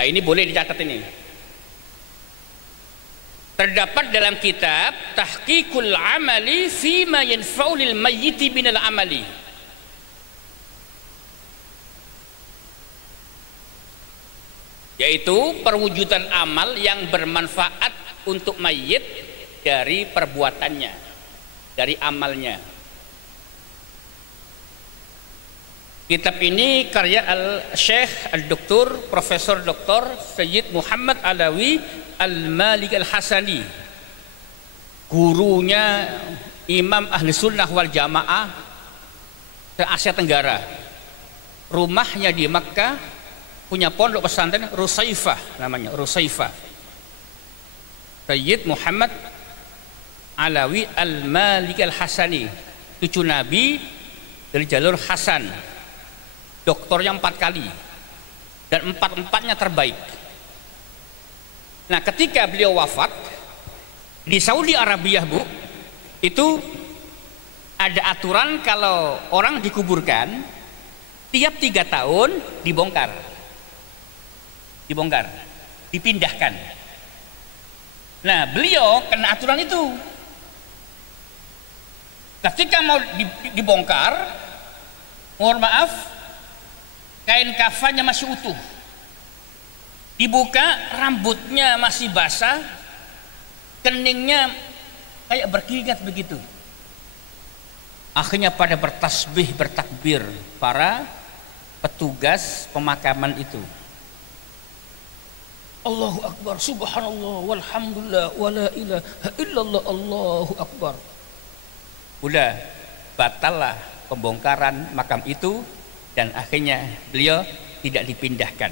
Nah, ini boleh dicatat ini. Terdapat dalam kitab Tahqiqul Amali Fima Yanfa'u lil Mayyiti Minal Amali. Yaitu perwujudan amal yang bermanfaat untuk mayit dari perbuatannya, dari amalnya. Kitab ini karya Al-Syekh Al-Doktor Profesor Dr. Sayyid Muhammad Alawi Al-Malik Al-Hasani, gurunya Imam Ahli Sunnah wal Jamaah se Asia Tenggara. Rumahnya di Makkah, punya pondok pesantren Rusaifah namanya, Rusaifah. Sayyid Muhammad Alawi Al-Malik Al-Hasani, cucu Nabi dari jalur Hasan, doktornya 4 kali dan 4-4-nya terbaik. Nah, ketika beliau wafat di Saudi Arabia, Bu, itu ada aturan kalau orang dikuburkan tiap 3 tahun dibongkar, dipindahkan. Nah, beliau kena aturan itu. Ketika mau dibongkar, mohon maaf, kain kafannya masih utuh, dibuka, rambutnya masih basah, keningnya kayak berkeringat begitu. Akhirnya pada bertasbih, bertakbir para petugas pemakaman itu. Allahu Akbar, subhanallah, walhamdulillah, wala ilaha illallah, Allahu Akbar. Udah batallah pembongkaran makam itu, dan akhirnya beliau tidak dipindahkan.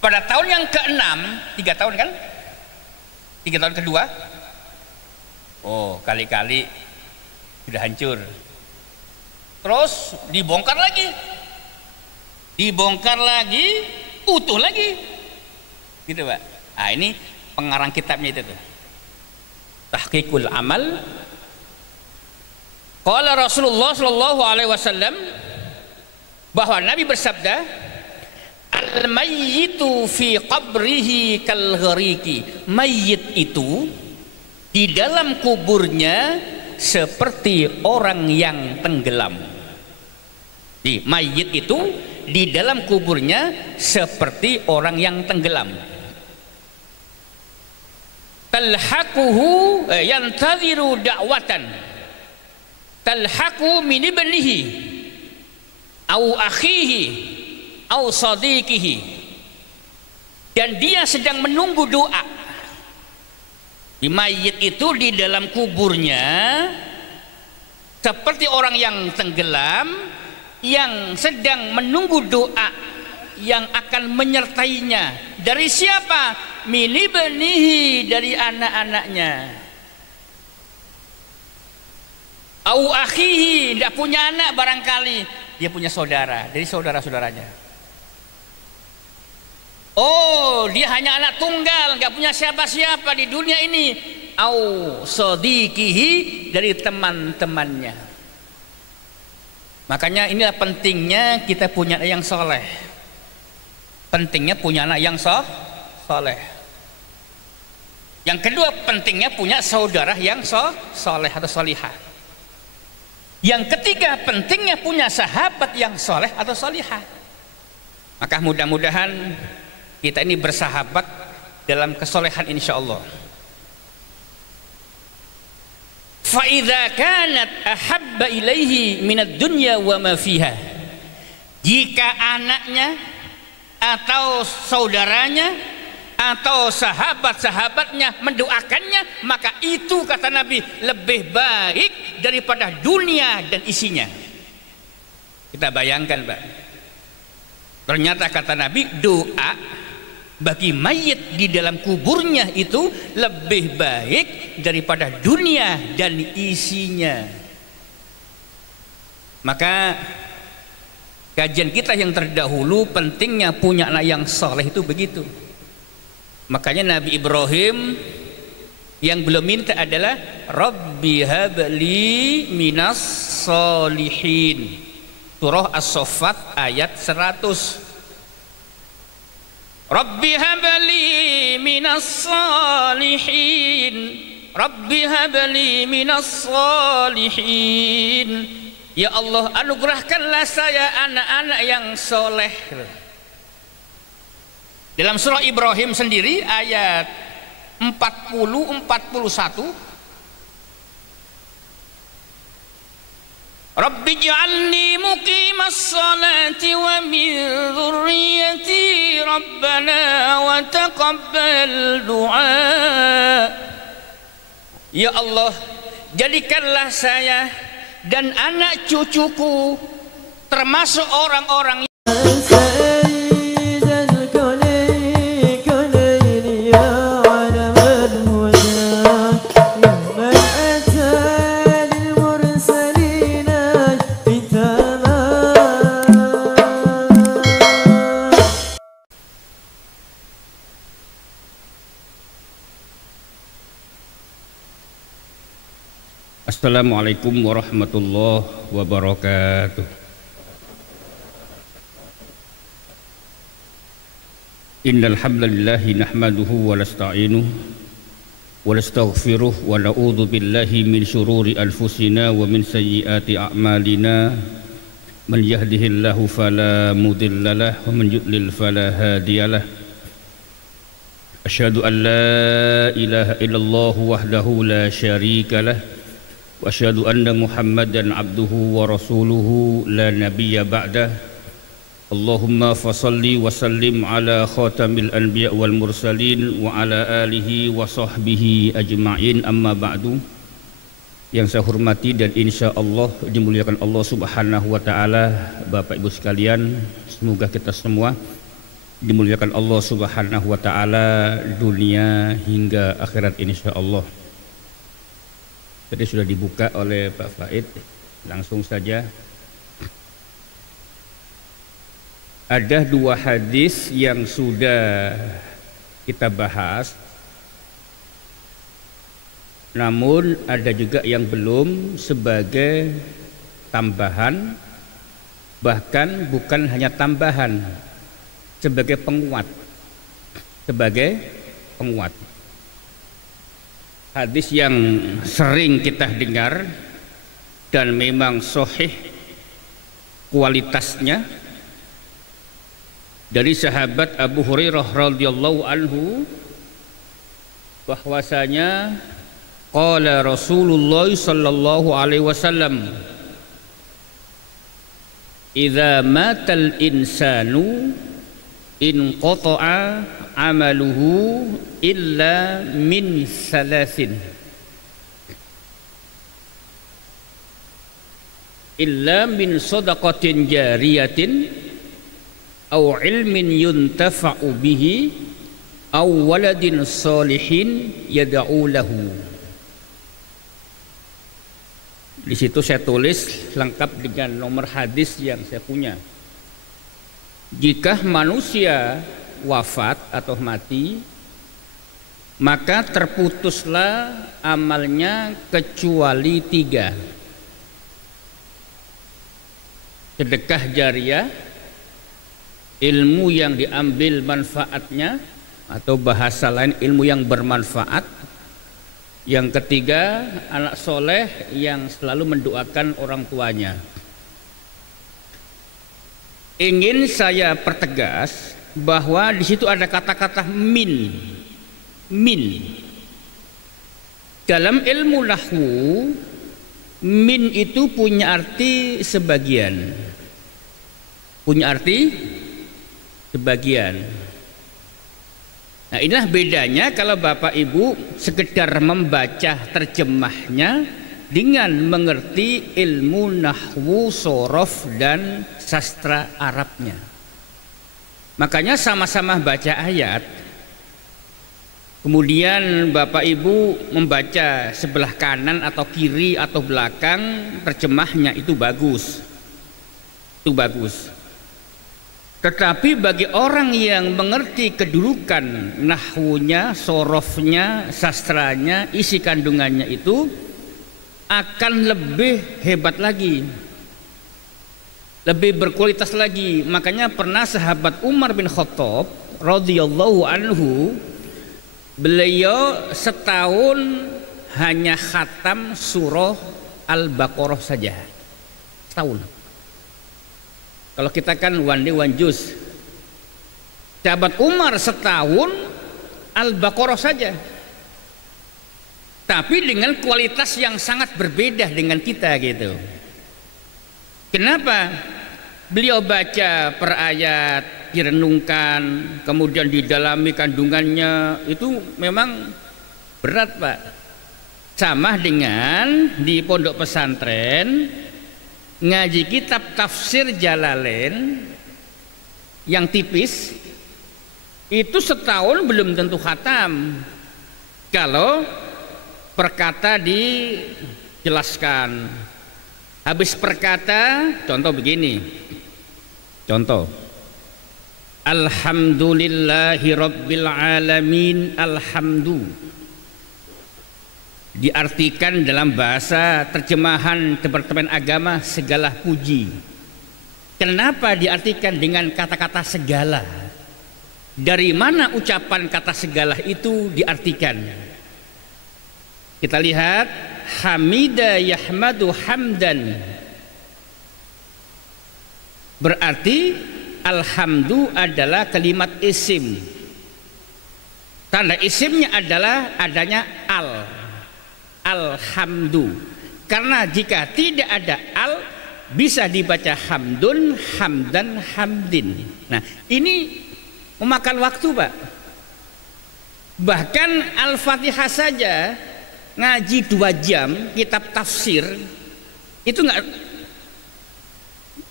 Pada tahun yang ke-6, 3 tahun kan? 3 tahun kedua, oh, kali-kali sudah hancur. Terus dibongkar lagi, utuh lagi, gitu Pak. Nah, ini pengarang kitabnya itu tuh, Tahqiqul Amal. Qala Rasulullah sallallahu alaihi wasallam, bahwa Nabi bersabda, al-mayyitu fi qabrihi kal ghariki. Mayit itu di dalam kuburnya seperti orang yang tenggelam. Di mayit itu di dalam kuburnya seperti orang yang tenggelam. Talhaquhu yantadhiru da'watan talhaqu min ibnihi au akhihi au sadiqihi, dan dia sedang menunggu doa. Di mayit itu di dalam kuburnya seperti orang yang tenggelam, yang sedang menunggu doa yang akan menyertainya. Dari siapa? Min ibnihi, dari anak-anaknya. Au akhihi, tidak punya anak barangkali, dia punya saudara, dari saudara-saudaranya. Oh, dia hanya anak tunggal, nggak punya siapa-siapa di dunia ini. Au sadiqihi, dari teman-temannya. Makanya inilah pentingnya kita punya anak yang soleh. Pentingnya punya anak yang soleh. Yang kedua, pentingnya punya saudara yang soleh atau solihah. Yang ketiga, pentingnya punya sahabat yang soleh atau solihah. Maka mudah-mudahan kita ini bersahabat dalam kesolehan insya Allah. Fa'idha kanat ahabba ilaihi minad dunya wa ma fiha. Jika anaknya atau saudaranya atau sahabat-sahabatnya mendoakannya, maka itu kata Nabi lebih baik daripada dunia dan isinya. Kita bayangkan, Pak, ternyata kata Nabi doa bagi mayit di dalam kuburnya itu lebih baik daripada dunia dan isinya. Maka kajian kita yang terdahulu, pentingnya punya anak yang soleh itu begitu. Makanya Nabi Ibrahim yang belum minta adalah Rabbi habli minas solihin. Surah As-Saffat ayat 100. Rabbi habli minas salihin, Rabbi habli minas salihin. Ya Allah, anugerahkanlah saya anak-anak yang soleh. Dalam surah Ibrahim sendiri ayat 40-41, Rabbi ij'alni muqimas salati wa min dzurriyyati rabbana wa taqabbal du'a. Ya Allah, jadikanlah saya dan anak cucuku termasuk orang-orang Assalamualaikum warahmatullahi wabarakatuh. Innal hamdalillah nahmaduhu wa nasta'inuhu wa nastaghfiruh wa na'udzu billahi min shururi anfusina wa min sayyiati a'malina. Man yahdihillahu fala mudhillalah wa man yudlil fala hadiyalah. Asyhadu an la ilaha illallah wahdahu la syarikalah wa asyhadu anna Muhammadan abduhu wa rasuluhu la nabiyya ba'dah. Allahumma fasalli wa sallim ala khatamil anbiya wal mursalin wa ala alihi wa sahbihi ajma'in, amma ba'du. Yang saya hormati dan insya Allah dimuliakan Allah subhanahu wa ta'ala, Bapak Ibu sekalian, semoga kita semua dimuliakan Allah subhanahu wa ta'ala dunia hingga akhirat insya Allah. Tadi sudah dibuka oleh Pak Faid, langsung saja. Ada dua hadis yang sudah kita bahas, namun ada juga yang belum, sebagai tambahan, bahkan bukan hanya tambahan, sebagai penguat, hadis yang sering kita dengar dan memang sahih kualitasnya, dari sahabat Abu Hurairah radhiyallahu anhu, bahwasanya qala Rasulullah sallallahu alaihi wasallam, idza matal insanu in qata'a amaluhu illa min salasin, illa min sadaqatin jariyatin aw ilmin yuntafa'u bihi aw waladin salihin yad'u lahu. Di situ saya tulis lengkap dengan nomor hadis yang saya punya. Jika manusia wafat atau mati, maka terputuslah amalnya kecuali 3: sedekah jariyah, ilmu yang diambil manfaatnya, atau bahasa lain ilmu yang bermanfaat. Yang ketiga, anak soleh yang selalu mendoakan orang tuanya. Ingin saya pertegas bahwa di situ ada kata-kata min. Dalam ilmu nahwu, min itu punya arti sebagian. Nah, inilah bedanya kalau Bapak Ibu sekedar membaca terjemahnya dengan mengerti ilmu nahwu, sorof, dan sastra Arabnya. Makanya sama-sama baca ayat, kemudian Bapak Ibu membaca sebelah kanan atau kiri atau belakang terjemahnya, itu bagus. Tetapi bagi orang yang mengerti kedudukan nahwunya, sorofnya, sastranya, isi kandungannya itu akan lebih hebat lagi, lebih berkualitas lagi. Makanya pernah sahabat Umar bin Khattab radhiyallahu anhu, beliau setahun hanya khatam surah Al-Baqarah saja, setahun. Kalau kita kan one day one juz, sahabat Umar setahun Al-Baqarah saja, tapi dengan kualitas yang sangat berbeda dengan kita gitu. Kenapa? Beliau baca per ayat, direnungkan, kemudian didalami kandungannya, itu memang berat Pak. Sama dengan di pondok pesantren ngaji kitab tafsir Jalalain yang tipis, itu setahun belum tentu khatam kalau perkata dijelaskan. Habis perkata, contoh begini, contoh alhamdulillahi rabbil alamin, alhamdu diartikan dalam bahasa terjemahan Departemen Agama segala puji. Kenapa diartikan dengan kata-kata segala? Dari mana ucapan kata segala itu diartikan? Kita lihat hamida yahmadu hamdan, berarti alhamdu adalah kalimat isim. Tanda isimnya adalah adanya alhamdu. Karena jika tidak ada al, bisa dibaca hamdun, hamdan, hamdin. Nah, ini memakan waktu Pak. Bahkan Al-Fatihah saja ngaji 2 jam kitab tafsir itu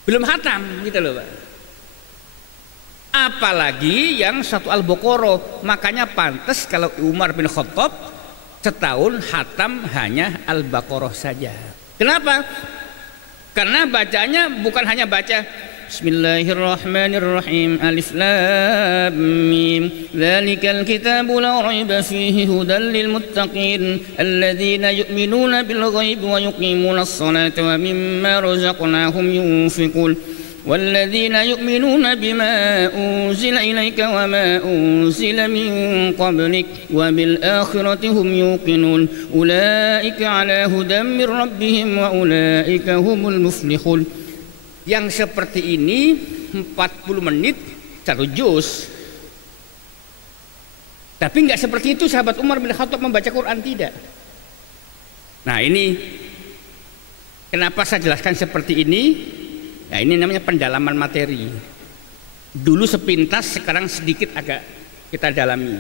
belum khatam gitu loh Pak. Apalagi yang satu Al-Baqarah. Makanya pantas kalau Umar bin Khattab setahun khatam hanya Al-Baqarah saja. Kenapa? Karena bacanya bukan hanya baca Bismillahirrahmanirrahim, alif lam mim, dzalikal kitabu la raiba fihi hudan lil muttaqin alladzina yu'minuna bil ghaibi wa yuqimunas salata wa mimma razaqnahum yunfiqun والذين يؤمنون بما أنزل إليك وما أنزل من قبلك وبالآخرة هم يوقنون أولئك على هدى من ربهم وأولئك هم المفلحون. Yang seperti ini 40 menit 1 juz. Tapi enggak seperti itu sahabat Umar bin Khattab membaca Quran, tidak. Nah, ini kenapa saya jelaskan seperti ini? Nah, ini namanya pendalaman materi. Dulu sepintas, sekarang sedikit agak kita dalami.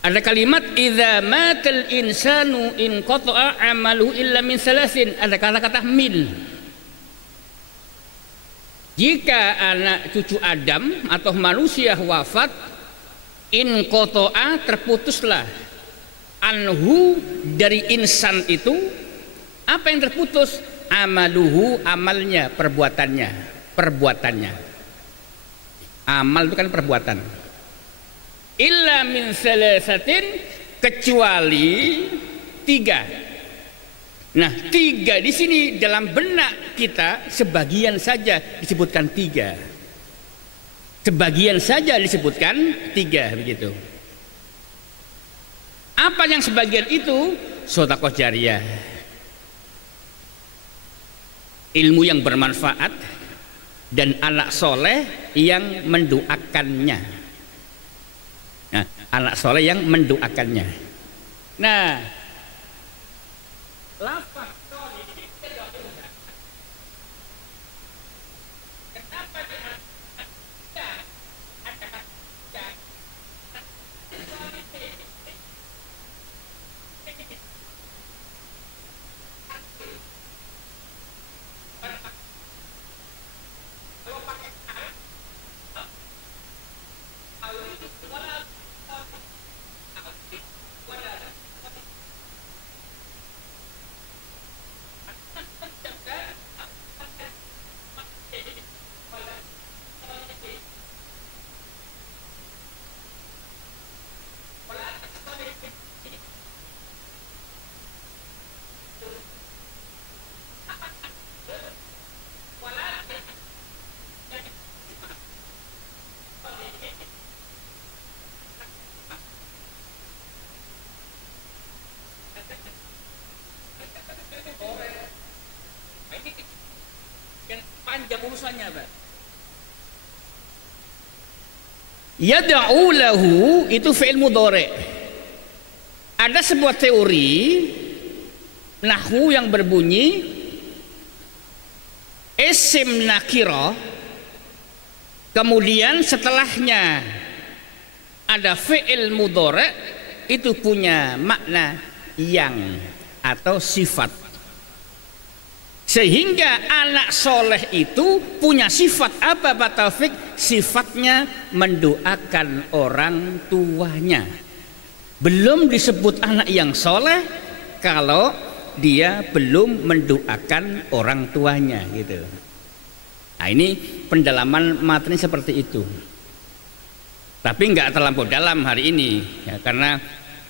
Ada kalimat idza matal insanu in qata'a amaluhu illa min salasin. Ada kata-kata min. Jika anak cucu Adam atau manusia wafat, in qata'a, terputuslah, anhu, dari insan itu. Apa yang terputus? Amaluhu, amalnya, perbuatannya. Amal itu kan perbuatan. Illa min salasatin, kecuali 3. Nah, 3 di sini dalam benak kita sebagian saja disebutkan 3. Sebagian saja disebutkan 3 begitu. Apa yang sebagian itu? Sedekah jariyah. Ilmu yang bermanfaat dan anak soleh yang mendoakannya. Nah, anak soleh yang mendoakannya. Nah, lafaz soleh kenapa urusannya, Pak. Yad'u lahu itu fi'il mudhari'. Ada sebuah teori nahwu yang berbunyi isim nakirah, kemudian setelahnya ada fi'il mudhari' itu punya makna yang atau sifat. Sehingga anak soleh itu punya sifat apa Pak Taufik? Sifatnya mendoakan orang tuanya. Belum disebut anak yang soleh kalau dia belum mendoakan orang tuanya gitu. Nah ini pendalaman materi seperti itu. Tapi nggak terlampau dalam hari ini ya, karena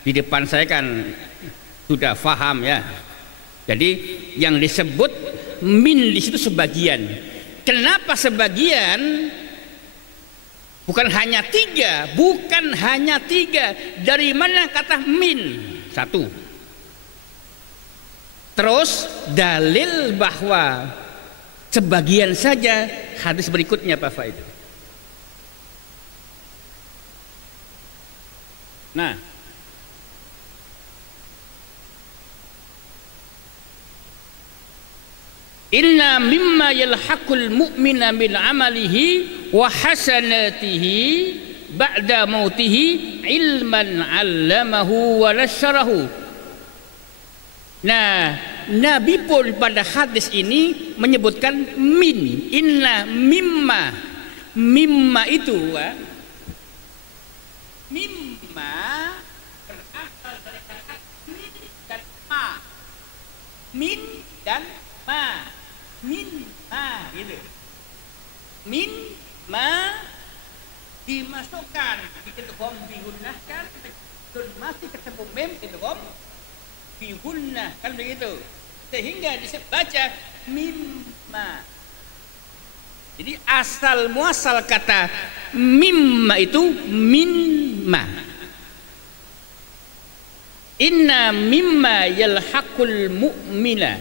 di depan saya kan sudah paham ya. Jadi yang disebut min di situ sebagian. Kenapa sebagian? Bukan hanya tiga, bukan hanya tiga. Dari mana kata min? Satu. Terus dalil bahwa sebagian saja hadis berikutnya Pak Faid. Nah, inna mimma yalhaqul mu'mina min amalihi wa hasanatihi ba'da mautihi ilman 'allamahu wa nasyarahu. Nah, Nabi pun pada hadis ini menyebutkan min. Inna mimma itu mimma berasal dari kata min dan ma. Min dan ma. Min ma gitu. Min ma dimasukkan idgham bigunnah kan masih ketemu mim idgham bigunnah kan begitu. Sehingga dibaca mimma. Jadi asal muasal kata mimma itu minma. Inna mimma yalhaqul mu'mina.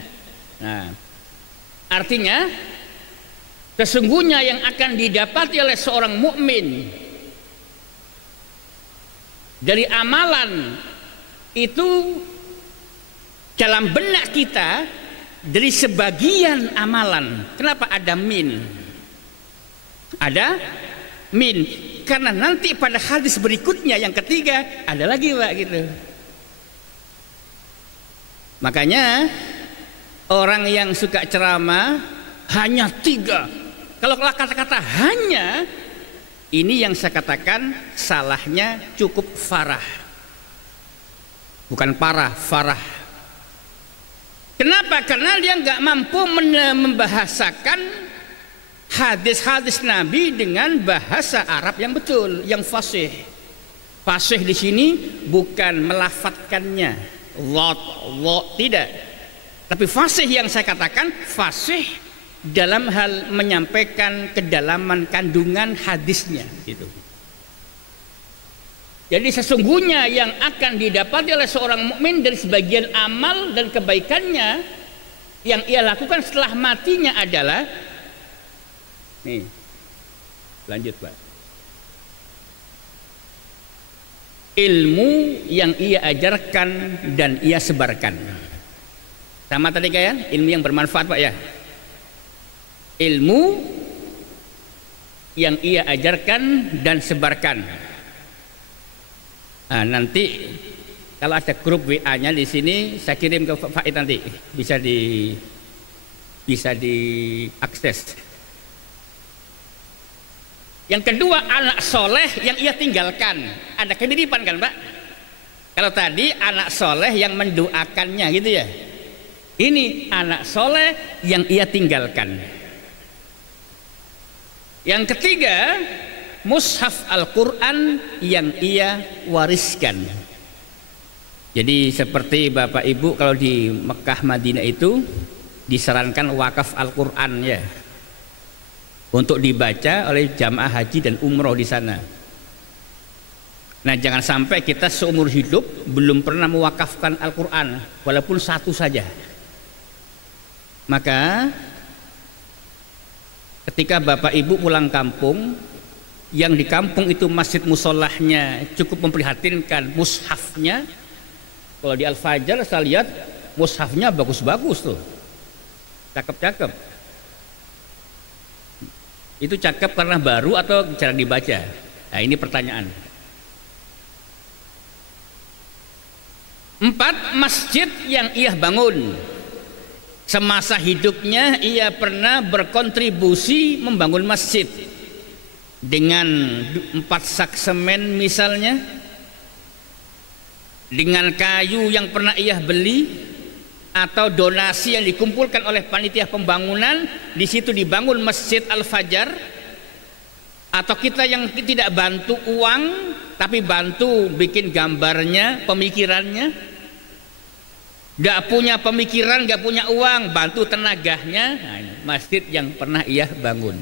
Nah, artinya sesungguhnya yang akan didapati oleh seorang mukmin dari amalan itu dalam benak kita dari sebagian amalan. Kenapa ada min? Ada min karena nanti pada hadis berikutnya yang ketiga ada lagi Pak gitu. Makanya orang yang suka ceramah hanya tiga. Kalau kata-kata hanya, ini yang saya katakan salahnya cukup farah. Bukan parah, farah. Kenapa? Karena dia nggak mampu membahasakan hadis-hadis Nabi dengan bahasa Arab yang betul, yang fasih. Fasih di sini bukan melafatkannya, tidak. Tapi fasih yang saya katakan fasih dalam hal menyampaikan kedalaman kandungan hadisnya gitu. Jadi sesungguhnya yang akan didapati oleh seorang mukmin dari sebagian amal dan kebaikannya yang ia lakukan setelah matinya adalah nih. Lanjut, Pak. Ilmu yang ia ajarkan dan ia sebarkan. Sama tadi kayak ilmu yang bermanfaat Pak ya. Ilmu yang ia ajarkan dan sebarkan. Nah, nanti kalau ada grup WA-nya di sini saya kirim ke Pak Faid nanti bisa diakses. Yang kedua anak soleh yang ia tinggalkan. Ada kemiripan kan Pak? Kalau tadi anak soleh yang mendoakannya gitu ya. Ini anak soleh yang ia tinggalkan. Yang ketiga, mushaf Al-Quran yang ia wariskan. Jadi seperti Bapak Ibu kalau di Mekah Madinah itu disarankan wakaf Al-Quran ya, untuk dibaca oleh jamaah haji dan umroh di sana. Nah jangan sampai kita seumur hidup belum pernah mewakafkan Al-Quran walaupun satu saja. Maka Ketika Bapak Ibu pulang kampung, yang di kampung itu masjid musolahnya cukup memprihatinkan, mushafnya, kalau di Al-Fajar saya lihat mushafnya bagus-bagus tuh, cakep-cakep. Itu cakep karena baru atau jarang dibaca? Nah, ini pertanyaan. 4, masjid yang ia bangun. Semasa hidupnya ia pernah berkontribusi membangun masjid dengan 4 sak semen misalnya, dengan kayu yang pernah ia beli, atau donasi yang dikumpulkan oleh panitia pembangunan. Di situ dibangun Masjid Al-Fajar. Atau kita yang tidak bantu uang tapi bantu bikin gambarnya, pemikirannya. Gak punya pemikiran, gak punya uang, bantu tenaganya. Nah, masjid yang pernah ia bangun.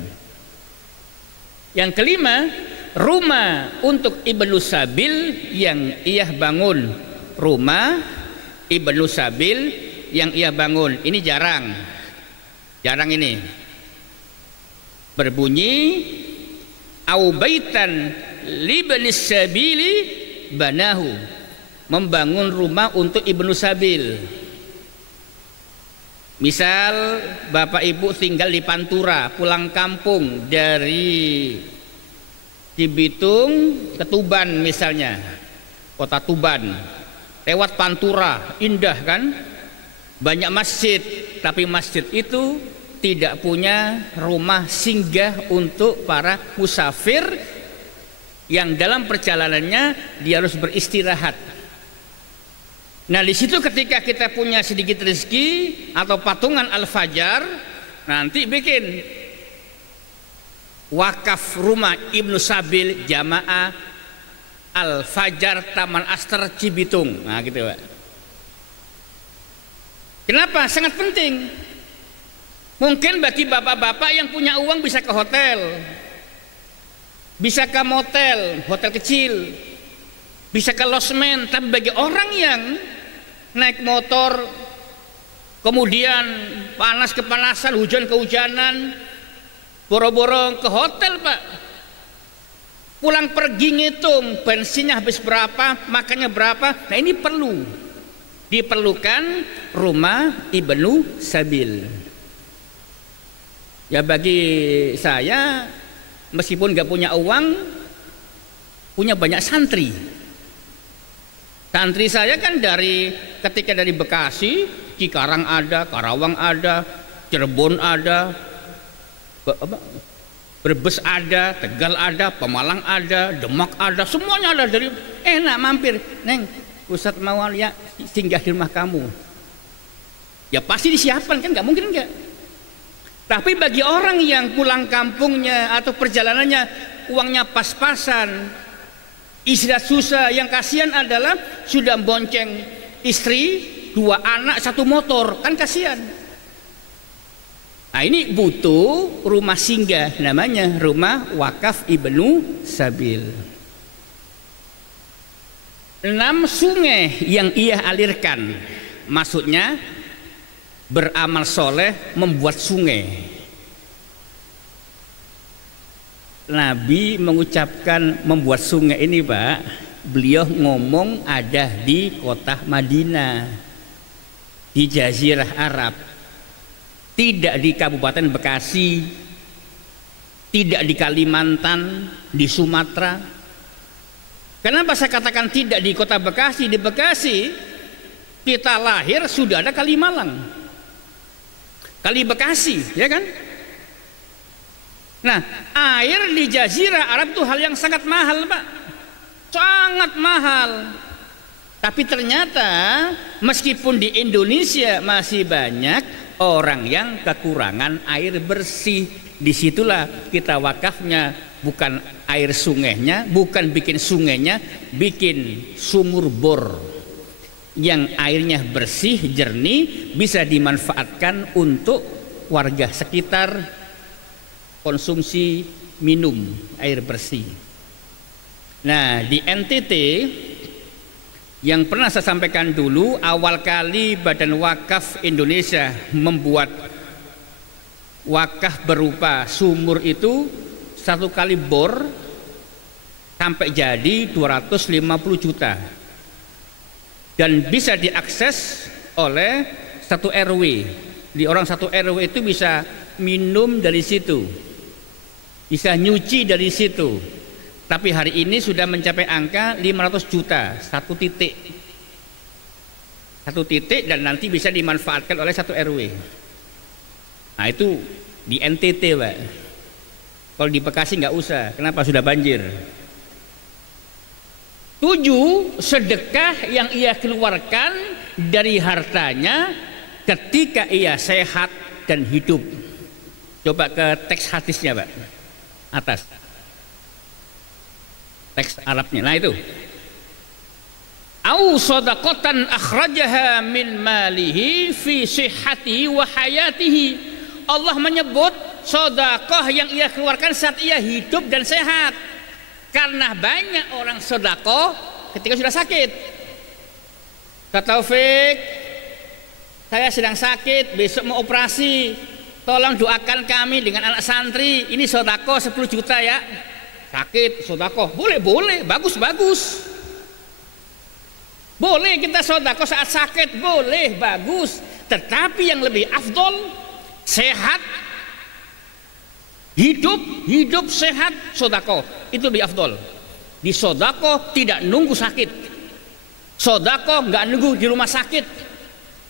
Yang kelima, rumah untuk Ibnu Sabil yang ia bangun. Rumah Ibnu Sabil yang ia bangun. Ini jarang ini berbunyi au baitan libnis sabili banahu, membangun rumah untuk Ibnu Sabil. Misal Bapak Ibu tinggal di Pantura, pulang kampung dari Cibitung ke Tuban misalnya, kota Tuban, lewat Pantura, indah kan, banyak masjid, tapi masjid itu tidak punya rumah singgah untuk para musafir yang dalam perjalanannya dia harus beristirahat. Nah, di situ ketika kita punya sedikit rezeki atau patungan Al-Fajar, nanti bikin wakaf rumah Ibnu Sabil Jamaah Al-Fajar Taman Aster Cibitung. Nah, gitu Pak. Kenapa? Sangat penting. Mungkin bagi bapak-bapak yang punya uang bisa ke hotel, bisa ke motel, hotel kecil, bisa ke losmen. Tapi bagi orang yang naik motor, kemudian panas kepanasan, hujan kehujanan, boro-boro ke hotel Pak, pulang pergi ngitung bensinnya habis berapa, makannya berapa. Nah, ini diperlukan rumah Ibnu Sabil. Ya, bagi saya meskipun gak punya uang, punya banyak santri. Santri saya kan ketika dari Bekasi, Cikarang ada, Karawang ada, Cirebon ada, Brebes ada, Tegal ada, Pemalang ada, Demak ada, semuanya ada. Dari enak mampir, Neng, Ustadz mau ya singgah di rumah kamu. Ya pasti disiapkan kan, nggak mungkin enggak. Tapi bagi orang yang pulang kampungnya atau perjalanannya uangnya pas-pasan, istirahat susah, yang kasihan adalah sudah bonceng istri, 2 anak, 1 motor, kan kasihan. Nah, ini butuh rumah singgah, namanya rumah wakaf Ibnu Sabil. 6, sungai yang ia alirkan, maksudnya beramal soleh membuat sungai. Nabi mengucapkan membuat sungai ini Pak, beliau ngomong ada di kota Madinah, di Jazirah Arab, tidak di Kabupaten Bekasi, tidak di Kalimantan, di Sumatera. Kenapa saya katakan tidak di kota Bekasi? Di Bekasi kita lahir sudah ada Kalimalang, Kali Bekasi, ya kan? Nah, air di Jazirah Arab itu hal yang sangat mahal Pak, sangat mahal. Tapi ternyata meskipun di Indonesia masih banyak orang yang kekurangan air bersih, disitulah kita wakafnya bukan air sungainya, bukan bikin sungainya, bikin sumur bor yang airnya bersih, jernih, bisa dimanfaatkan untuk warga sekitar konsumsi minum air bersih. Nah, di NTT yang pernah saya sampaikan dulu, awal kali Badan Wakaf Indonesia membuat wakaf berupa sumur itu satu kali bor sampai jadi 250 juta dan bisa diakses oleh satu RW. Di orang satu RW itu bisa minum dari situ, bisa nyuci dari situ. Tapi hari ini sudah mencapai angka 500 juta satu titik dan nanti bisa dimanfaatkan oleh satu RW. Nah itu di NTT Pak. Kalau di Bekasi nggak usah, kenapa? Sudah banjir. 7, sedekah yang ia keluarkan dari hartanya ketika ia sehat dan hidup. Coba ke teks hadisnya Pak, atas teks Arabnya. Nah itu, au shadaqatan akhrajaha min malihi fi sihhatihi wa hayatihi. Allah menyebut sedekah yang ia keluarkan saat ia hidup dan sehat. Karena banyak orang sedekah ketika sudah sakit. Kata Taufik, saya sedang sakit, besok mau operasi, tolong doakan kami dengan anak santri. Ini sedekah 10 juta ya. Sakit sedekah, boleh, bagus. Boleh kita sedekah saat sakit, boleh, bagus. Tetapi yang lebih afdol, sehat, hidup sehat, sedekah itu lebih afdol. Di sedekah tidak nunggu sakit, sedekah nggak nunggu di rumah sakit.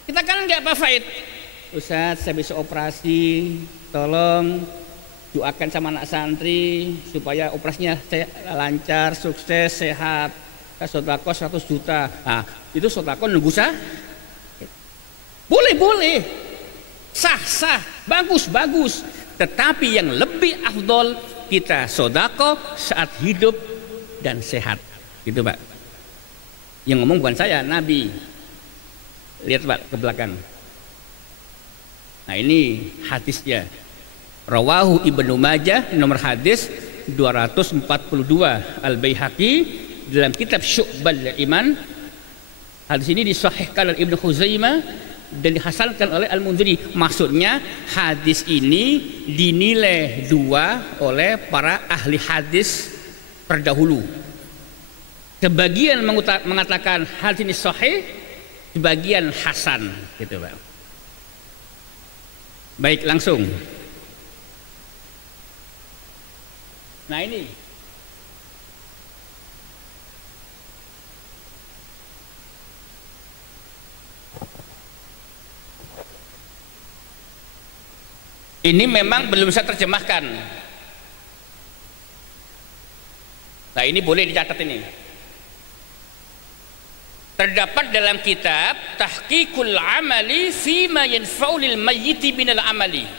Kita kan nggak apa faid, Ustaz saya bisa operasi, tolong doakan sama anak santri supaya operasinya lancar, sukses, sehat. Sedekah 100 juta. Nah, itu sedekah nunggu sah? Boleh. Sah, bagus. Tetapi yang lebih afdol kita sedekah saat hidup dan sehat. Gitu, Pak. Yang ngomong bukan saya, Nabi. Lihat, Pak, ke belakang. Nah, ini hadisnya. Rawahu Ibnu Majah nomor hadis 242, Al-Baihaqi dalam kitab Syu'bal Iman. Hadis ini disahihkan oleh Ibnu Khuzaimah dan dihasankan oleh Al-Mundhiri. Maksudnya hadis ini dinilai 2 oleh para ahli hadis terdahulu. Sebagian mengatakan hadis ini sahih, sebagian hasan, gitu Pak. Baik, langsung. Nah ini memang belum saya terjemahkan. Nah ini boleh dicatat ini. Terdapat dalam kitab Tahqiqul Amali Fima Yanfa'u lil Mayyiti Minal Amali.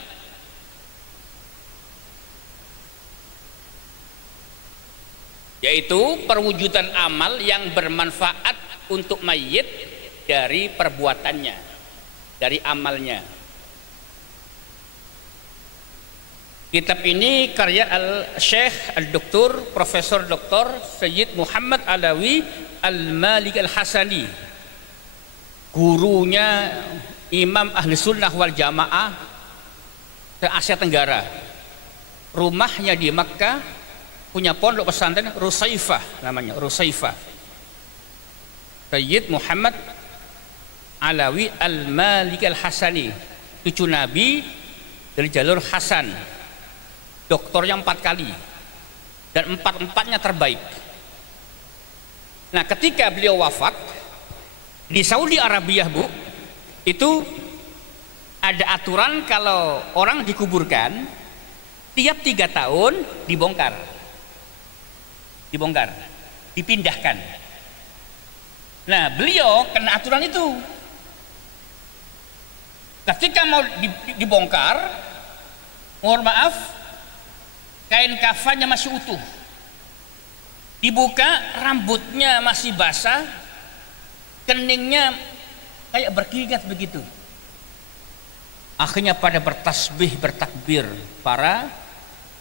Yaitu perwujudan amal yang bermanfaat untuk mayit dari perbuatannya, dari amalnya. Kitab ini karya Al-Syekh Al-Doktor Profesor Dr. Sayyid Muhammad Alawi Al-Malik Al-Hasani, gurunya Imam Ahli Sunnah wal Jamaah se-Asia Tenggara. Rumahnya di Makkah, punya pondok pesantren Rusaifah namanya, Rusaifah. Sayyid Muhammad Alawi Al-Malik Al-Hasani, cucu Nabi dari jalur Hasan, doktornya 4 kali dan 4-4-nya terbaik. Nah ketika beliau wafat di Saudi Arabia Bu, itu ada aturan kalau orang dikuburkan tiap 3 tahun dibongkar, dipindahkan. Nah beliau kena aturan itu. Ketika mau dibongkar, mohon maaf, kain kafannya masih utuh, dibuka, rambutnya masih basah, keningnya kayak berkeringat begitu. Akhirnya pada bertasbih, bertakbir para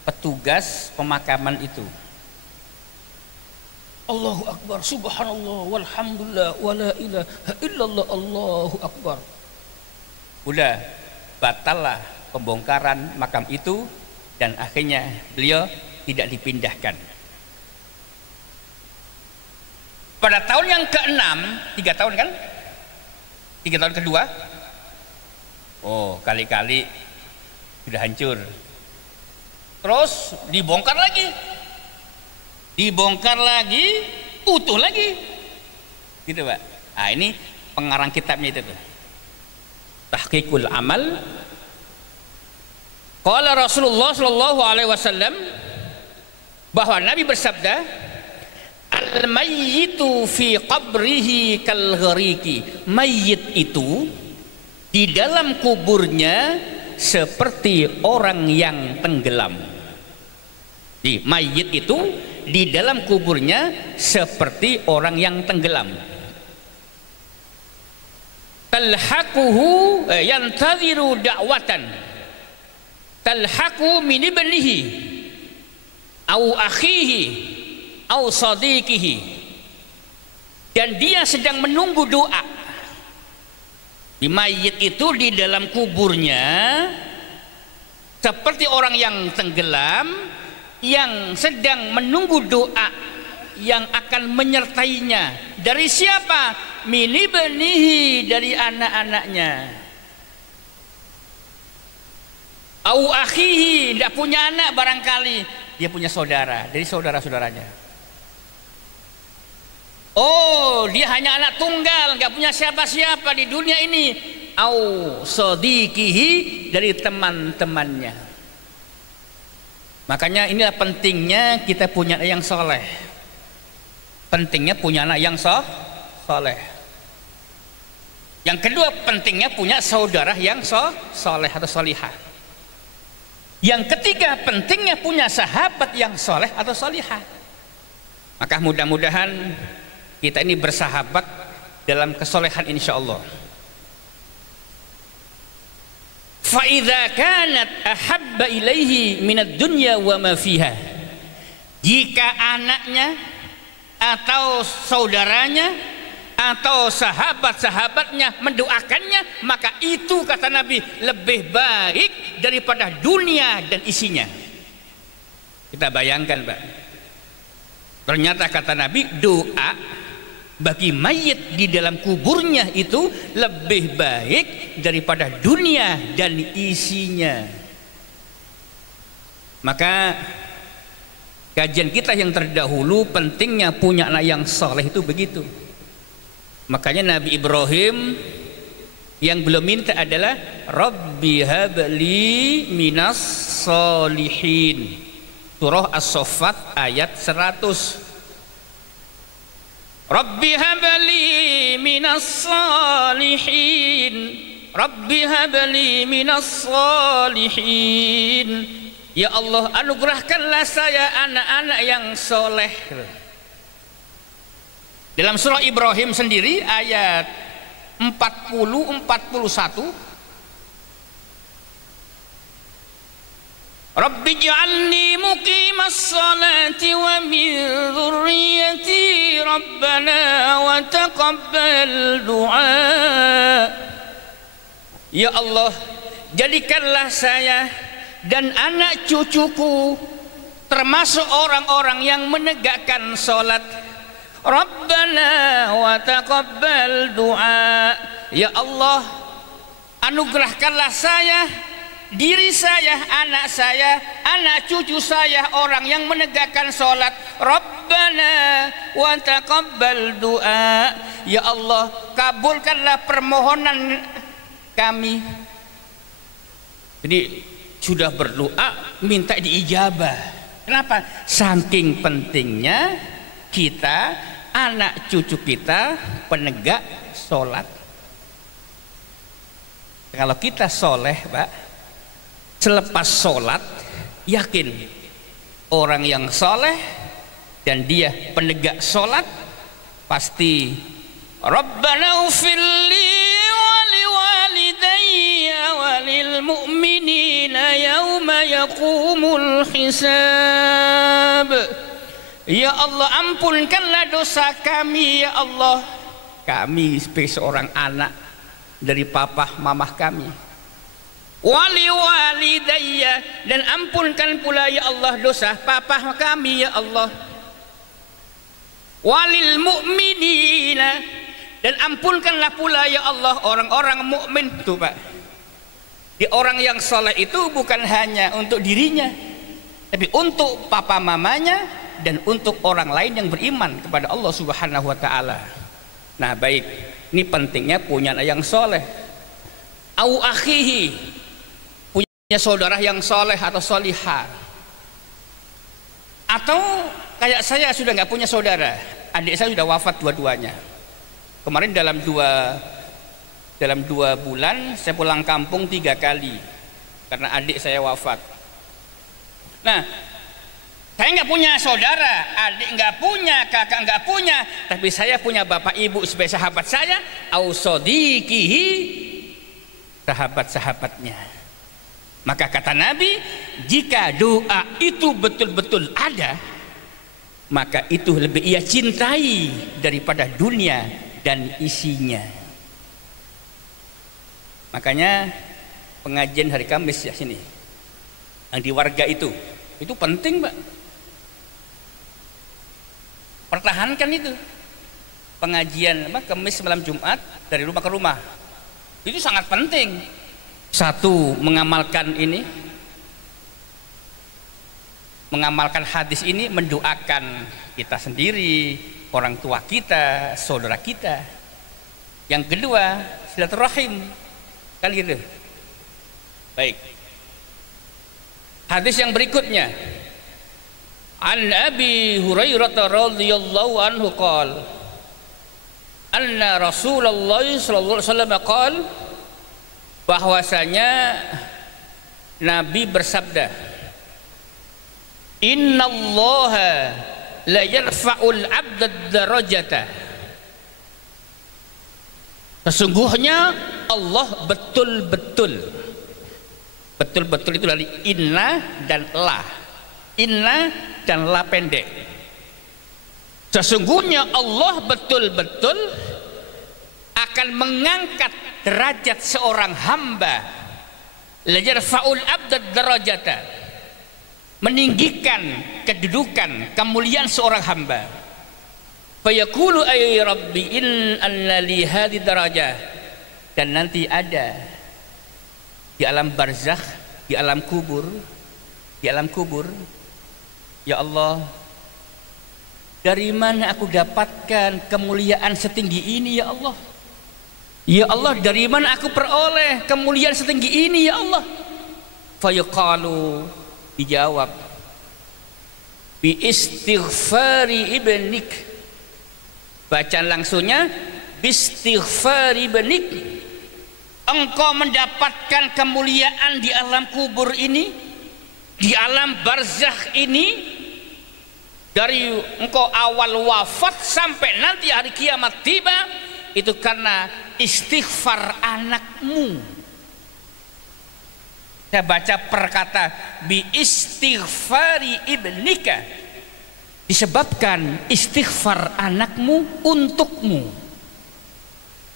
petugas pemakaman itu. Allahu Akbar, subhanallah, walhamdulillah, wala ilaha illallah, Allahu Akbar. Udah batal lah pembongkaran makam itu, dan akhirnya beliau tidak dipindahkan. Pada tahun yang ke-6, 3 tahun kan? 3 tahun kedua, oh kali-kali sudah hancur. Terus dibongkar lagi, utuh lagi, gitu Pak. Nah ini pengarang kitabnya itu tuh, Tahqiqul Amal. Qala Rasulullah sallallahu alaihi wasallam, bahwa Nabi bersabda, al-mayyitu fi qabrihi kal ghariki. Mayit itu di dalam kuburnya seperti orang yang tenggelam. Di mayit itu di dalam kuburnya seperti orang yang tenggelam. Talhaquhu yantaziru da'watan talhaqu min ibnihi au akhihi au sadiqihi, dan dia sedang menunggu doa. Di mayit itu di dalam kuburnya seperti orang yang tenggelam, yang sedang menunggu doa yang akan menyertainya. Dari siapa? Min ibnihi, dari anak-anaknya. Au akhihi, tidak punya anak barangkali, dia punya saudara, dari saudara-saudaranya. Oh, dia hanya anak tunggal, nggak punya siapa-siapa di dunia ini. Au sadiqihi, dari teman-temannya. Makanya inilah pentingnya kita punya anak yang soleh. Pentingnya punya anak yang soleh. Yang kedua, pentingnya punya saudara yang soleh atau solihah. Yang ketiga, pentingnya punya sahabat yang soleh atau solihah. Maka mudah-mudahan kita ini bersahabat dalam kesolehan insyaallah. Fa idza kanat ahabba ilaihi minad dunya wa ma fiha, jika anaknya atau saudaranya atau sahabat-sahabatnya mendoakannya, maka itu kata Nabi lebih baik daripada dunia dan isinya. Kita bayangkan Pak, ternyata kata Nabi doa bagi mayit di dalam kuburnya itu lebih baik daripada dunia dan isinya. Maka kajian kita yang terdahulu pentingnya punya anak yang saleh itu begitu. Makanya Nabi Ibrahim yang belum minta adalah Rabbi habli minas solihin. Surah As-Saffat ayat 100. Rabbi habli minas salihin, Rabbi habli minas salihin. Ya Allah, anugerahkanlah saya anak-anak yang soleh. Dalam surah Ibrahim sendiri ayat 40-41, Rabbi ij'alni muqimas salati wa min dzurriyyati rabbana wa taqabbal du'a. Ya Allah, jadikanlah saya dan anak cucuku termasuk orang-orang yang menegakkan salat. Rabbana wa taqabbal du'a. Ya Allah, anugerahkanlah saya, diri saya, anak cucu saya orang yang menegakkan sholat. Rabbana wa taqabbal du'a. Ya Allah, kabulkanlah permohonan kami. Jadi sudah berdoa minta diijabah. Kenapa? Saking pentingnya kita, anak cucu kita penegak sholat. Kalau kita soleh Pak, selepas sholat yakin orang yang soleh dan dia penegak sholat pasti Rabbana ufirli wali walidayya walil mu'minina yawma yaqumul hisab. Ya Allah, ampunkanlah dosa kami ya Allah. Kami sebagai seorang anak dari papa mamah kami, wali walidayya, dan ampunkan pula ya Allah dosa papa kami ya Allah, walil mu'minina, dan ampunkanlah pula ya Allah orang-orang mukmin. Tuh Pak, di orang yang soleh itu bukan hanya untuk dirinya, tapi untuk papa mamanya dan untuk orang lain yang beriman kepada Allah Subhanahu wa taala. Nah, baik, ini pentingnya punya anak yang soleh. Au akhihi, punya saudara yang soleh atau solihah. Atau kayak saya sudah nggak punya saudara, adik saya sudah wafat dua-duanya. Kemarin dalam dua bulan saya pulang kampung 3 kali karena adik saya wafat. Nah, saya nggak punya saudara, adik nggak punya, kakak nggak punya, tapi saya punya bapak ibu sebagai sahabat saya, au sodiqihi, sahabat-sahabatnya. Maka kata Nabi, jika doa itu betul-betul ada, maka itu lebih ia cintai daripada dunia dan isinya. Makanya pengajian hari Kamis ya sini, yang di warga itu penting Pak. Pertahankan itu pengajian Kamis malam Jumat dari rumah ke rumah, itu sangat penting. Satu, mengamalkan ini, mengamalkan hadis ini, mendoakan kita sendiri, orang tua kita, saudara kita. Yang kedua, silaturahim, kan gitu. Baik, hadis yang berikutnya, an Abi Hurairah radhiyallahu anhu qala anna Rasulullah sallallahu alaihi wasallam qala, bahwasanya Nabi bersabda, innallaha la yarfa'ul 'abda darajata, sesungguhnya Allah betul-betul itu dari inna dan la, inna dan la pendek. Sesungguhnya Allah betul-betul akan mengangkat derajat seorang hamba, la yarfa'ul 'abda darajata, meninggikan kedudukan kemuliaan seorang hamba. Fayaqulu ay rabbi in anna li hadhihi darajah, dan nanti ada di alam barzakh, di alam kubur, ya Allah, dari mana aku dapatkan kemuliaan setinggi ini ya Allah? Ya Allah, dari mana aku peroleh kemuliaan setinggi ini ya Allah? Fayaqalu, dijawab, bi istighfari ibnik, bacaan langsungnya bistighfari ibnik, engkau mendapatkan kemuliaan di alam kubur ini, di alam barzakh ini, dari engkau awal wafat sampai nanti hari kiamat tiba, itu karena istighfar anakmu. Saya baca perkata bi istighfari ibnika, disebabkan istighfar anakmu untukmu.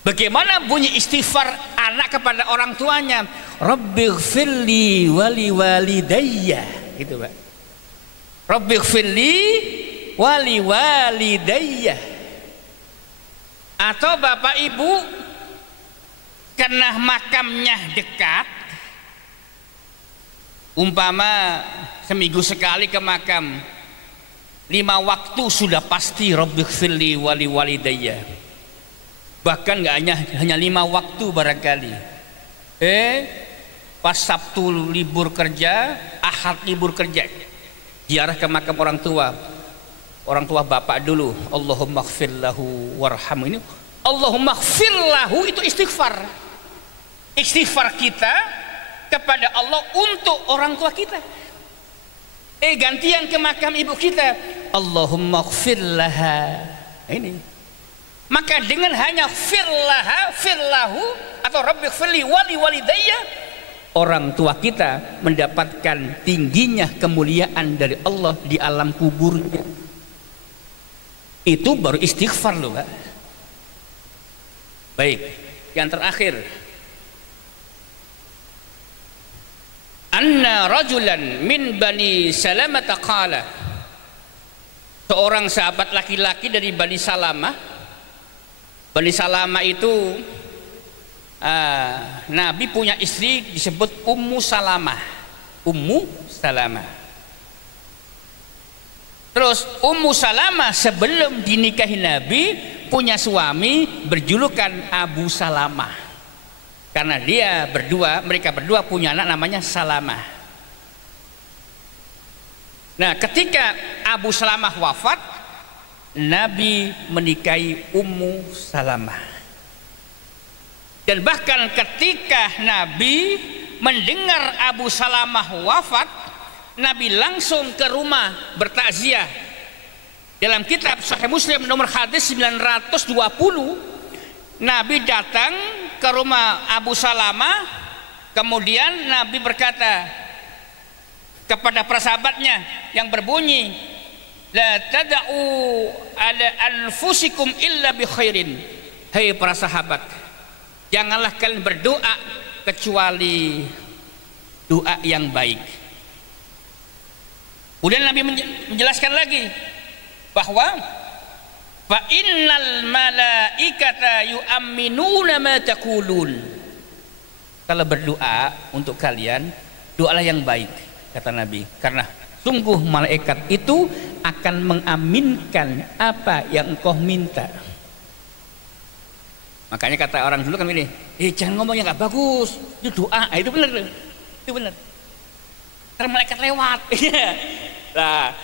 Bagaimana bunyi istighfar anak kepada orang tuanya? Rabbighfirli wali walidayya, gitu Pak. Rabbighfirli wali walidayya. Atau bapak ibu karena makamnya dekat, umpama seminggu sekali ke makam, 5 waktu sudah pasti Rabbighfirli wali walidayya. Bahkan nggak hanya 5 waktu barangkali. Pas Sabtu libur kerja, Ahad libur kerja, ziarah ke makam orang tua bapak dulu. Allahumma ighfir lahu warhamhu, ini Allahumma ighfir lahu itu istighfar kita kepada Allah untuk orang tua kita. Gantian ke makam ibu kita, Allahumma ighfir laha. Ini maka dengan hanya firlahu atau rabbighfirli wali walidayya, orang tua kita mendapatkan tingginya kemuliaan dari Allah di alam kuburnya. Itu baru istighfar loh Pak. Baik, yang terakhir, anna rajulan min Bani Salamah qala, seorang sahabat laki-laki dari Bani Salamah. Bani Salamah itu Nabi punya istri disebut Ummu Salamah. Ummu Salamah. Terus Ummu Salamah sebelum dinikahi Nabi punya suami berjulukan Abu Salamah, karena mereka berdua punya anak namanya Salamah. Nah, ketika Abu Salamah wafat, Nabi menikahi Ummu Salamah. Dan bahkan ketika Nabi mendengar Abu Salamah wafat, Nabi langsung ke rumah bertakziah. Dalam kitab Sahih Muslim nomor hadis 920, Nabi datang ke rumah Abu Salamah, kemudian Nabi berkata kepada para sahabatnya yang berbunyi, la tada'u ala anfusikum illa bi khairin. Hei para sahabat, janganlah kalian berdoa kecuali doa yang baik. Kemudian Nabi menjelaskan lagi bahwa fa innal malaikata yu'minuna ma taqulun. Kalau berdoa untuk kalian, doalah yang baik, kata Nabi, karena sungguh malaikat itu akan mengaminkan apa yang engkau minta. Makanya kata orang dulu kan ini, jangan ngomong yang nggak bagus, itu doa. Itu benar, itu benar. Karena malaikat lewat. Nah,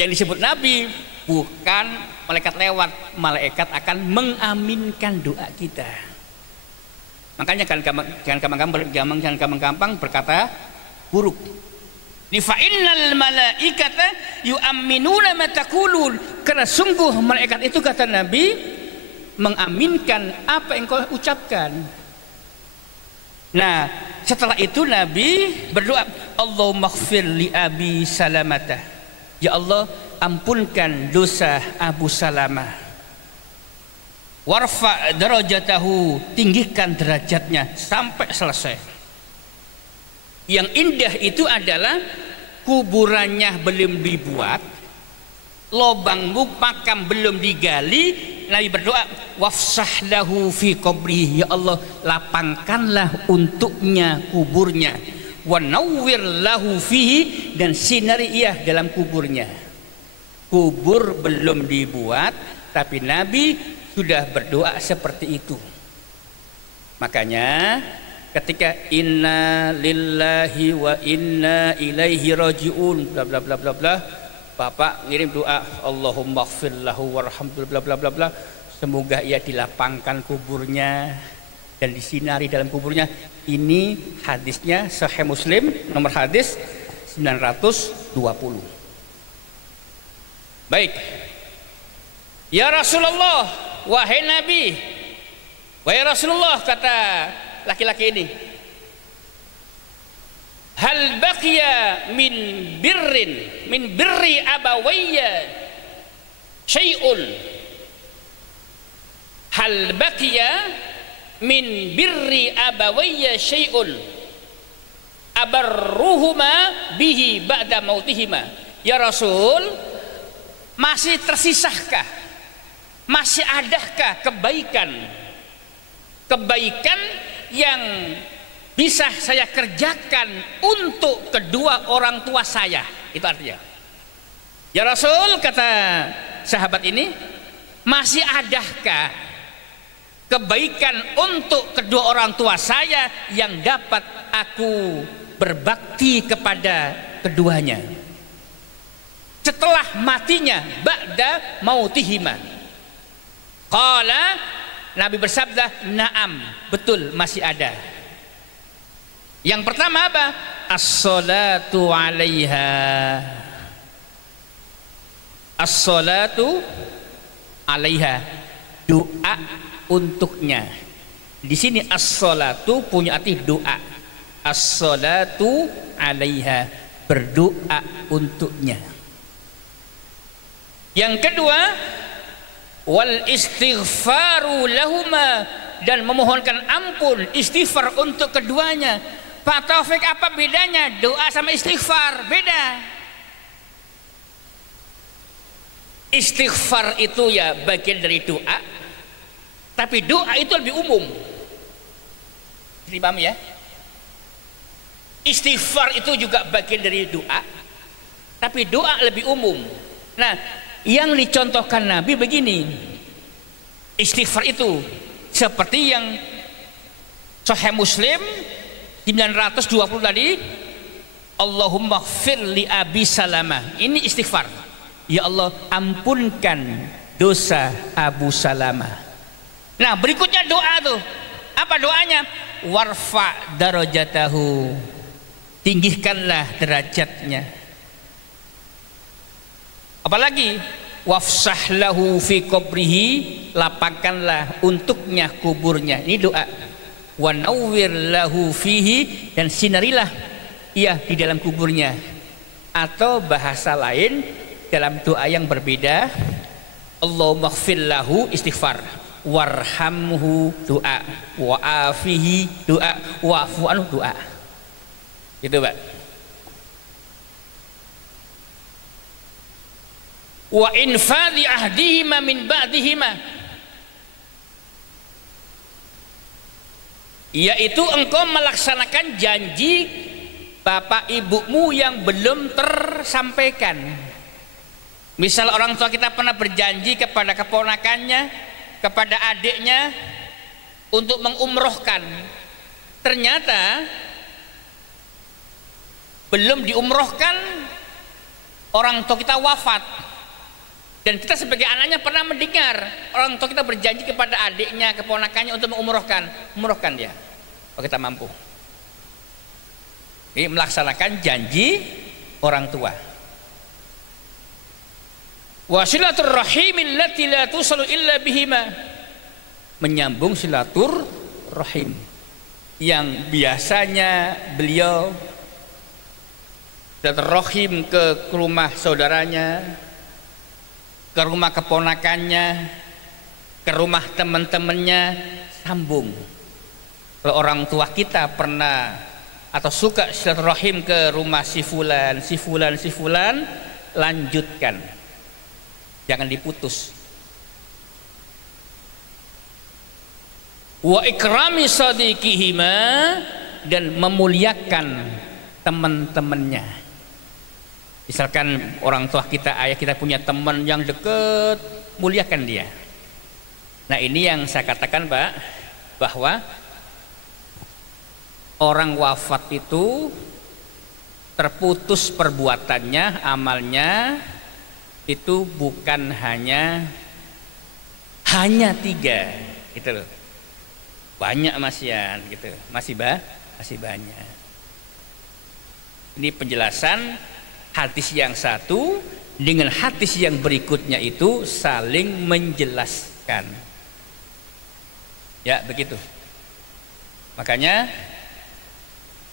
yang disebut Nabi bukan malaikat lewat, malaikat akan mengaminkan doa kita. Makanya jangan gampang berkata buruk. Fa innal malaikata yu'minuna ma taqulun, karena sungguh malaikat itu, kata Nabi, mengaminkan apa yang kau ucapkan. Nah, setelah itu Nabi berdoa, Allahumma ighfir li Abi Salamah, ya Allah ampunkan dosa Abu Salamah, warfa darajatahu, tinggikan derajatnya sampai selesai. Yang indah itu adalah kuburannya belum dibuat, lubang makam belum digali, Nabi berdoa, wafsah lahu fi qabri, ya Allah lapangkanlah untuknya kuburnya, wa nawwir lahu fihi, dan sinari ia dalam kuburnya. Kubur belum dibuat tapi Nabi sudah berdoa seperti itu. Makanya ketika inna lillahi wa inna ilaihi rajiun bla bla bla bla bla, Bapak ngirim doa, Allahumma ighfir lahu warhamhu bla bla bla bla, semoga ia dilapangkan kuburnya dan disinari dalam kuburnya. Ini hadisnya Sahih Muslim nomor hadis 920. Baik. Ya Rasulullah, wahai Nabi, wahai Rasulullah, kata laki-laki ini, hal baqiya min birri abawayya syai'un, hal baqiya min birri abawayya syai'un abarruhuma bihi ba'da mautihima. Ya Rasul, masih tersisahkah, masih adakah kebaikan yang bisa saya kerjakan untuk kedua orang tua saya? Itu artinya, ya Rasul, kata sahabat ini, masih adakah kebaikan untuk kedua orang tua saya yang dapat aku berbakti kepada keduanya setelah matinya, ba'da mautihima? Qala, Nabi bersabda, na'am, betul, masih ada. Yang pertama apa? As-salatu 'alaiha. As-salatu 'alaiha, doa untuknya. Di sini as-salatu punya arti doa. As-salatu 'alaiha, berdoa untuknya. Yang kedua, wal istighfaru lahuma, dan memohonkan ampun, istighfar untuk keduanya. Pak Taufik, apa bedanya doa sama istighfar? Beda. Istighfar itu ya bagian dari doa, tapi doa itu lebih umum. Jadi paham ya? Istighfar itu juga bagian dari doa, tapi doa lebih umum. Nah, yang dicontohkan Nabi begini, istighfar itu seperti yang Sahih Muslim 920 tadi, Allahumma gfir li Abi Salamah. Ini istighfar. Ya Allah, ampunkan dosa Abu Salamah. Nah, berikutnya doa tuh. Apa doanya? Warfa darajatahu. Tinggikanlah derajatnya. Apalagi? Wafsah lahu fi qabrihi, lapangkanlah untuknya kuburnya. Ini doa. Wa nawwir lahu fihi, dan sinarilah ia di dalam kuburnya. Atau bahasa lain dalam doa yang berbeda, Allahumma gfir lahu istighfar, warhamhu doa, wa'afihi doa, wa'fu anhu doa. Gitu, Pak. Wa infadhi ahdihima min ba'dihima, yaitu engkau melaksanakan janji bapak ibumu yang belum tersampaikan. Misal orang tua kita pernah berjanji kepada keponakannya, kepada adiknya untuk mengumrohkan, ternyata belum diumrohkan, orang tua kita wafat, dan kita sebagai anaknya pernah mendengar orang tua kita berjanji kepada adiknya, keponakannya untuk mengumrohkan dia kalau kita mampu. Ini melaksanakan janji orang tua. Wasilaturrahim allati la tusalu illa bihima, menyambung silaturrahim yang biasanya beliau silaturrahim ke rumah saudaranya, ke rumah keponakannya, ke rumah teman-temannya, sambung. Kalau orang tua kita pernah atau suka silaturahim ke rumah si fulan, lanjutkan. Jangan diputus. Wa ikrami sadiqihima, dan memuliakan teman-temannya. Misalkan orang tua kita, ayah kita punya teman yang dekat, muliakan dia. Nah, ini yang saya katakan, Pak, bahwa orang wafat itu terputus perbuatannya, amalnya itu bukan hanya 3 gitu loh, banyak masian gitu, masih banyak. Ini penjelasan hadis yang satu dengan hadis yang berikutnya itu saling menjelaskan ya, begitu. Makanya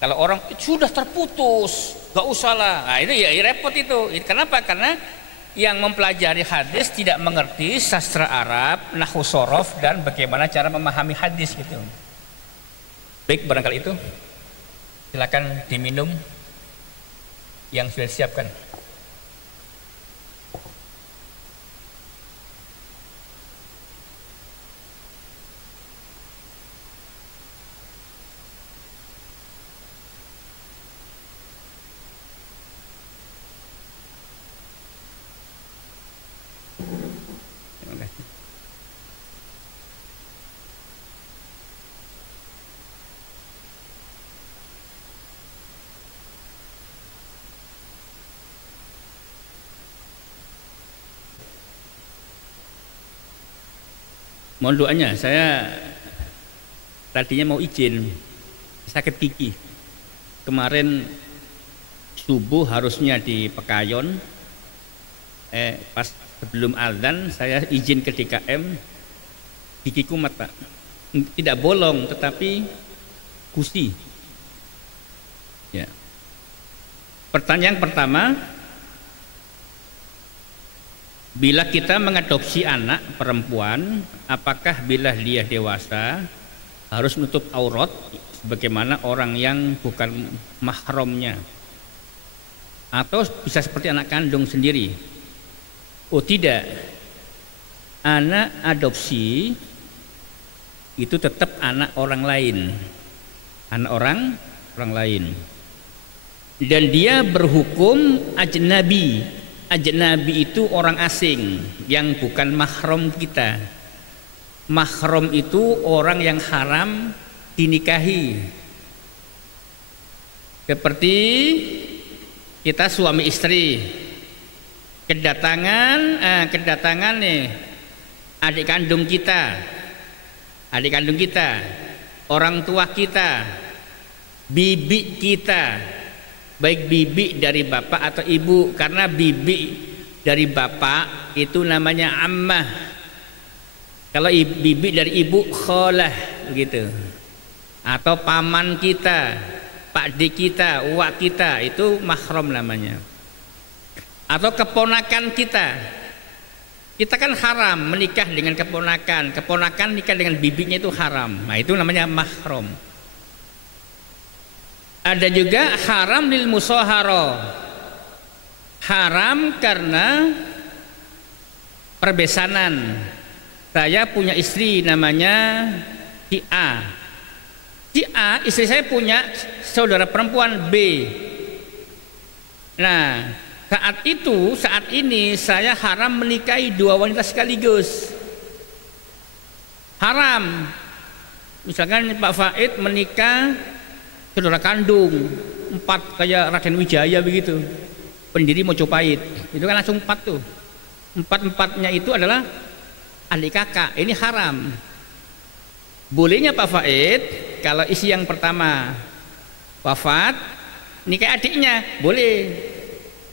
kalau orang sudah terputus gak usah lah, nah itu ya repot itu. Kenapa? Karena yang mempelajari hadis tidak mengerti sastra Arab, nahwu sorof, dan bagaimana cara memahami hadis gitu. Baik, barangkali itu silakan diminum yang sudah disiapkan. Mohon doanya, saya tadinya mau izin, sakit gigi. Kemarin subuh harusnya di Pekayon, pas sebelum azan saya izin ke DKM, gigi kumat, Pak. Tidak bolong tetapi gusi. Ya. Pertanyaan pertama, bila kita mengadopsi anak perempuan, apakah bila dia dewasa harus menutup aurat bagaimana orang yang bukan mahramnya, atau bisa seperti anak kandung sendiri. Oh tidak, anak adopsi itu tetap anak orang lain, anak orang lain, dan dia berhukum ajnabi. Ajnabi itu orang asing yang bukan mahram kita. Mahram itu orang yang haram dinikahi, seperti kita suami istri kedatangan nih adik kandung kita, orang tua kita, bibi kita, baik bibi dari bapak atau ibu, karena bibi dari bapak itu namanya ammah, kalau bibi dari ibu kholah begitu, atau paman kita, pakde kita, uwak kita, itu mahram namanya. Atau keponakan kita kan haram menikah dengan keponakan nikah dengan bibinya itu haram, nah itu namanya mahram. Ada juga haram lil musahara, haram karena perbesanan. Saya punya istri namanya si A, istri saya punya saudara perempuan B. Nah, saat ini saya haram menikahi dua wanita sekaligus. Haram. Misalkan Pak Faid menikah saudara kandung 4 kayak Raden Wijaya begitu, pendiri Mojopahit, itu kan langsung 4 tuh. 4-4-nya itu adalah adik kakak. Ini haram. Bolehnya Pak Faid kalau isi yang pertama wafat nikah adiknya boleh,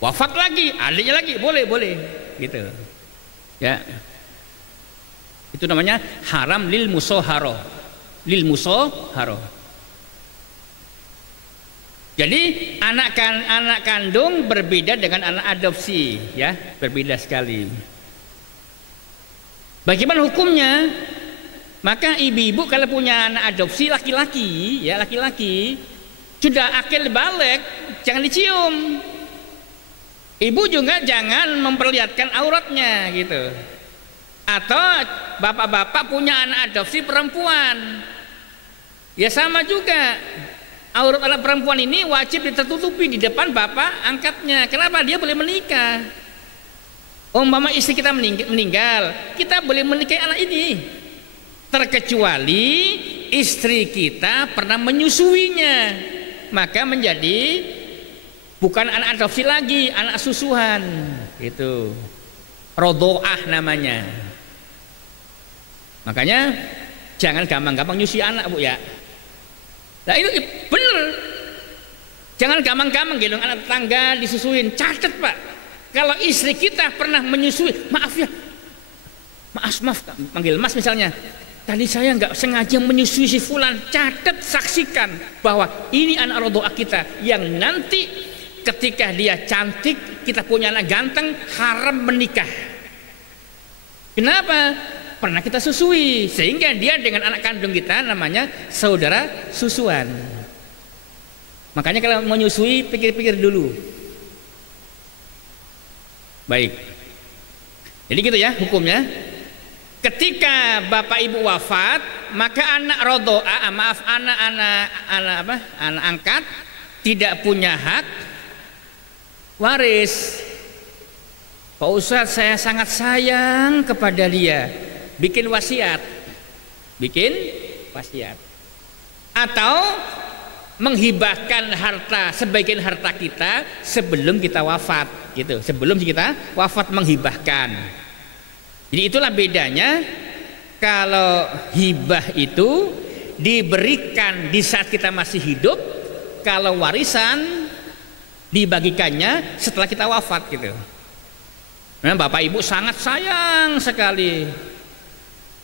wafat lagi adiknya lagi boleh gitu ya. Itu namanya haram lil musahara. Jadi anak kandung berbeda dengan anak adopsi ya, berbeda sekali. Bagaimana hukumnya? Maka ibu-ibu kalau punya anak adopsi laki-laki sudah akil balik, jangan dicium. Ibu juga jangan memperlihatkan auratnya gitu. Atau bapak-bapak punya anak adopsi perempuan, ya sama juga. Aurat anak perempuan ini wajib ditutupi di depan bapak angkatnya. Kenapa? Dia boleh menikah. Umpama istri kita meninggal, kita boleh menikahi anak ini, terkecuali istri kita pernah menyusuinya, maka menjadi bukan anak adopsi lagi, anak susuhan. Itu rodoah namanya. Makanya jangan gampang-gampang nyusui anak, Bu ya. Nah itu bener, jangan gampang-gampang gendong anak tetangga disusuin. Catat Pak, kalau istri kita pernah menyusui, maaf panggil Mas misalnya, tadi saya nggak sengaja menyusui si fulan, catat saksikan bahwa ini anak rodoah kita yang nanti ketika dia cantik, kita punya anak ganteng, haram menikah. Kenapa? Pernah kita susui, sehingga dia dengan anak kandung kita namanya saudara susuan. Makanya kalau mau nyusui pikir-pikir dulu. Baik, jadi gitu ya hukumnya. Ketika bapak ibu wafat, maka anak rodoa, anak angkat tidak punya hak waris. Pak Ustadz, saya sangat sayang kepada dia, bikin wasiat, atau menghibahkan harta, sebagian harta kita sebelum kita wafat, gitu. Sebelum kita wafat menghibahkan. Jadi itulah bedanya. Kalau hibah itu diberikan di saat kita masih hidup, kalau warisan dibagikannya setelah kita wafat, gitu. Nah, bapak ibu sangat sayang sekali.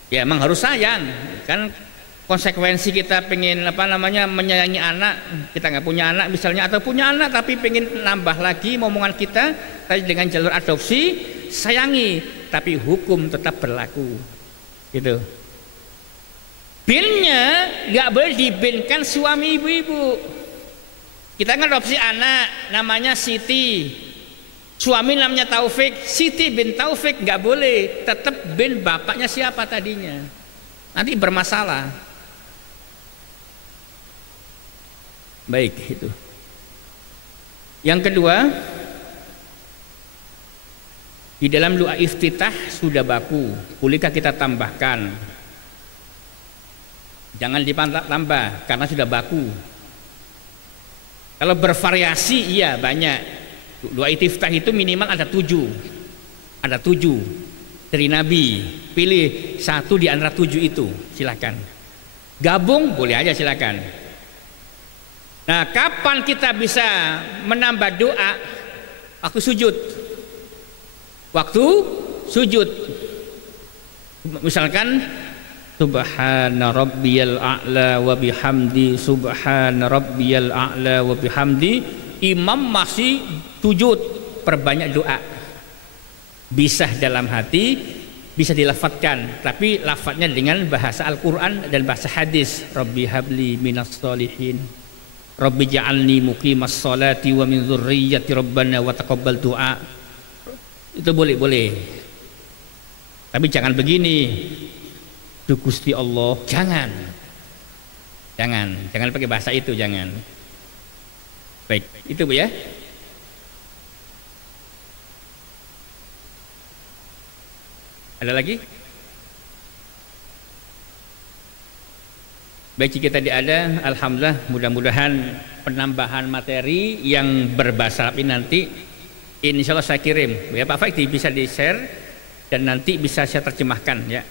Ya emang harus sayang, kan konsekuensi kita pengen menyayangi anak, kita nggak punya anak misalnya, atau punya anak tapi pengen nambah lagi momongan kita tadi dengan jalur adopsi, sayangi, tapi hukum tetap berlaku, gitu. binnya nggak boleh dibinkan suami ibu-ibu. Kita ngadopsi anak namanya Siti, suami namanya Taufik, Siti bin Taufik, nggak boleh, tetap bin bapaknya siapa tadinya, nanti bermasalah. Baik, itu. Yang kedua, di dalam doa iftitah sudah baku, bolehkah kita tambahkan? Jangan ditambah karena sudah baku. Kalau bervariasi iya banyak. Doa iftitah itu minimal ada 7. Ada 7 dari Nabi. Pilih satu di antara 7 itu, silakan. Gabung boleh aja, silakan. Nah, kapan kita bisa menambah doa? Waktu sujud. Waktu sujud. Misalkan subhana rabbiyal a'la wa bihamdi, subhana rabbiyal a'la wa bihamdi, imam masih sujud, perbanyak doa. Bisa dalam hati, bisa dilafadzkan, tapi lafadznya dengan bahasa Al-Qur'an dan bahasa hadis. Rabbi habli minas sholihin, Rabbi ja'alni muqimas sholati wa min dzurriyyati rabbana wa taqabbal du'a. Itu boleh. Tapi jangan begini. Duh Gusti Allah, jangan pakai bahasa itu, jangan. Baik, itu Bu ya. Ada lagi? Baik, jika tadi ada, alhamdulillah, mudah-mudahan penambahan materi yang berbahasa Arab ini nanti insya Allah saya kirim ya Pak Faidi, bisa di share dan nanti bisa saya terjemahkan ya.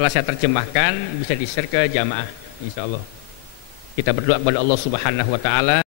Setelah saya terjemahkan bisa di share ke jamaah insya Allah. Kita berdoa kepada Allah Subhanahu wa taala.